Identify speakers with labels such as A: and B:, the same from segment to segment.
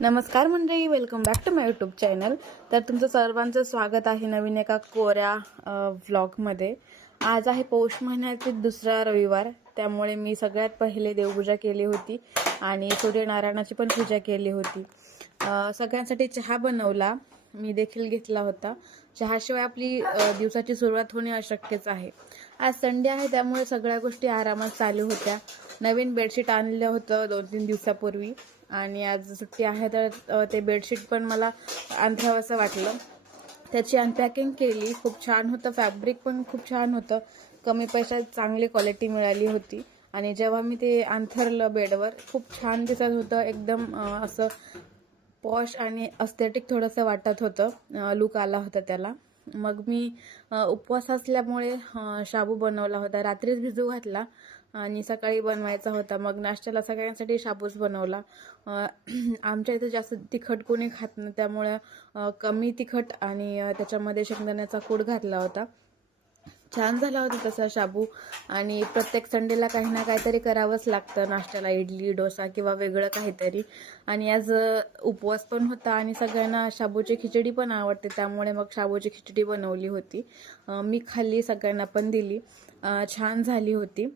A: नमस्कार मंडळी welcome back to my YouTube channel तर तुमचं सर्वांचं स्वागत आहे नवीन एका कोऱ्या व्लॉगमध्ये आज आहे पौष महिन्याचे दुसरा रविवार त्यामुळे मी सगळ्यात पहिले देवपूजा केली होती आणि सूर्यनारायणाची पण पूजा केली होती. सगळ्यांसाठी चहा बनवला मी देखील घेतला होता. चहाशिवाय आपली दिवसाची सुरुवात होणे अशक्यच आहे. आज संडे आहे त्यामुळे सगळ्या गोष्टी आरामात चालू होत्या. नवीन बेडशीट आणलं होतं दोन तीन दिवसापूर्वी. आणि आज सुट्टी आहे तर ते बेडशीट पण मला अंथरावंसं वाटलं. त्याची अनपॅकिंग केली. खूप छान होतं. फॅब्रिक पण खूप छान होतं. कमी पैशात चांगली क्वालिटी मिळाली होती. आणि जेव्हा मी ते अंथरलं बेडवर खूप छान दिसत होतं. एकदम असं पॉश आणि अस्थेटिक थोडंसं वाटत होतं. लुक आला होता त्याला. मग मी उपवास असल्यामुळे शाबू बनवला होता. रात्रीच भिजू घातला आणि सकाळी बनवायचा होता. मग नाश्त्याला सगळ्यांसाठी शाबूच बनवला. आमच्या इथे जास्त तिखट कोणी खात नाही. त्यामुळे कमी तिखट आणि त्याच्यामध्ये शेंगदाण्याचा कूड घातला होता. छान झाला होता तसा शाबू. आणि प्रत्येक संडेला काही ना काहीतरी करावंच लागतं. नाश्त्याला इडली डोसा किंवा वेगळं काहीतरी. आणि आज उपवास पण होता आणि सगळ्यांना शाबूची खिचडी पण आवडते. त्यामुळे मग शाबूची खिचडी बनवली होती. मी खाल्ली सगळ्यांना पण दिली. छान झाली होती.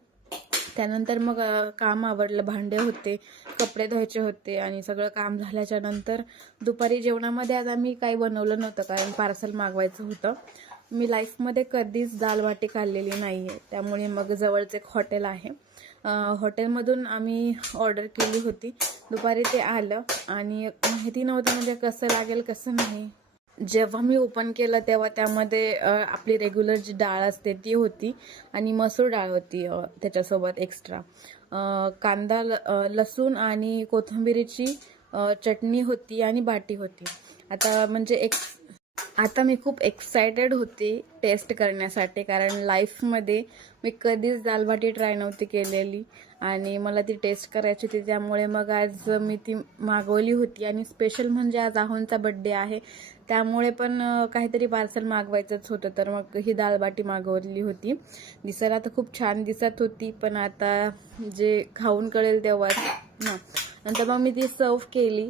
A: त्यानंतर मग काम आवडलं भांडे होते कपडे धुवायचे होते आणि सगळं काम झाल्याच्यानंतर दुपारी जेवणामध्ये आज आम्ही काही बनवलं नव्हतं. कारण पार्सल मागवायचं होतं. मी लाईफमध्ये कधीच दाल वाटी खाल्लेली नाही आहे त्यामुळे मग जवळच एक हॉटेल आहे. हॉटेलमधून आम्ही ऑर्डर केली होती. दुपारी ते आलं आणि माहिती नव्हतं म्हणजे कसं लागेल कसं नाही. जेव्हा मी ओपन केलं तेव्हा त्यामध्ये आपली रेग्युलर जी डाळ असते ती होती आणि मसूर डाळ होती त्याच्यासोबत एक्स्ट्रा. कांदा ल- लसूण आणि कोथिंबिरीची चटणी होती आणि बाटी होती. आता म्हणजे एक आता मी खूप एक्सायटेड होती टेस्ट करण्यासाठी कारण लाईफमध्ये मी कधीच दालबाटी ट्राय नव्हती केलेली. आणि मला ती टेस्ट करायची होती त्यामुळे मग आज मी ती मागवली होती. आणि स्पेशल म्हणजे आज आहोंचा बड्डे आहे. त्यामुळे पण काहीतरी पार्सल मागवायचंच होतं. तर मग ही दालबाटी मागवली होती. दिसायला तर खूप छान दिसत होती पण आता जे खाऊन कळेल तेव्हाच. नंतर मग मी ती सर्व केली.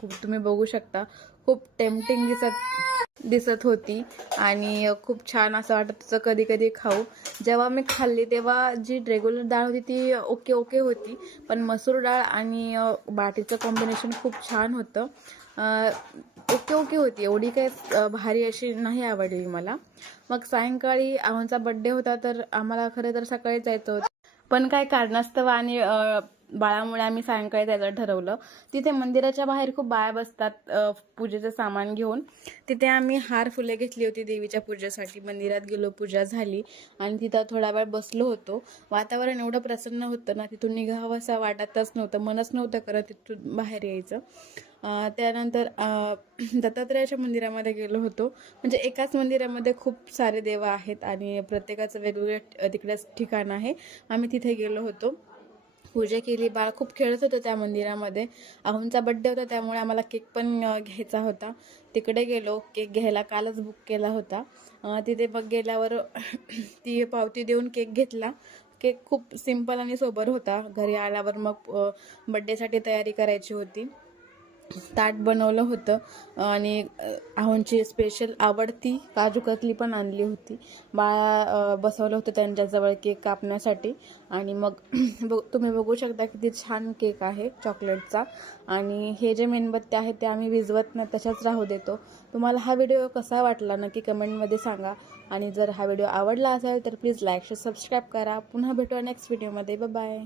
A: खूप तुम्ही बघू शकता. खूप टेम्पटिंग दिसत दिसत होती. आणि खूप छान असं वाटत होतं कधी कधी खाऊ. जेव्हा मी खाल्ली तेव्हा जी रेग्युलर डाळ होती ती ओके ओके होती. पण मसूर डाळ आणि बाटीचं कॉम्बिनेशन खूप छान होतं. ओके ओके होती. एवढी काही भारी अशी नाही आवडली मला. मग सायंकाळी आमचा बड्डे होता तर आम्हाला खरं तर सकाळी जायचं होतं. पण काय कारणास्तव आणि बाळामुळे आम्ही सायंकाळी जायचं ठरवलं. तिथे मंदिराच्या बाहेर खूप बाया बसतात पूजेचं सामान घेऊन. तिथे आम्ही हार फुले घेतली होती देवीच्या पूजेसाठी. मंदिरात गेलो पूजा झाली आणि तिथं थोडा वेळ बसलो होतो. वातावरण एवढं प्रसन्न होतं ना तिथून निघावं असं वाटतच नव्हतं मनच नव्हतं करत तिथून बाहेर यायचं. त्यानंतर दत्तात्रेयाच्या दत्तात्रयाच्या मंदिरामध्ये गेलो होतो. म्हणजे एकाच मंदिरामध्ये खूप सारे देव आहेत आणि प्रत्येकाचं वेगवेगळं तिकडे ठिकाण आहे. आम्ही तिथे गेलो होतो. पूजा केली. बाळ खूप खेळत होतं त्या मंदिरामध्ये. अहोंचा बड्डे होता त्यामुळे आम्हाला केक पण घ्यायचा होता. तिकडे गेलो. केक घ्यायला कालच बुक केला होता. तिथे मग गेल्यावर ती पावती देऊन केक घेतला. केक खूप सिंपल आणि सोबर होता. घरी आल्यावर मग बड्डेसाठी तयारी करायची होती. ताट बनवलं होतं. आणि आहोंची स्पेशल आवडती काजू कतली पण आणली होती. बाळा बसवलं होतं त्यांच्याजवळ केक कापण्यासाठी. आणि मग बघ तुम्ही बघू शकता किती छान केक आहे चॉकलेटचा आणि हे जे मेणबत्त्या आहेत ते आम्ही विजवत नाही तशाच राहू देतो. तुम्हाला हा व्हिडिओ कसा वाटला नक्की कमेंटमध्ये सांगा. आणि जर हा व्हिडिओ आवडला असेल तर प्लीज लाईक सबस्क्राईब करा. पुन्हा भेटूया नेक्स्ट व्हिडिओमध्ये बाय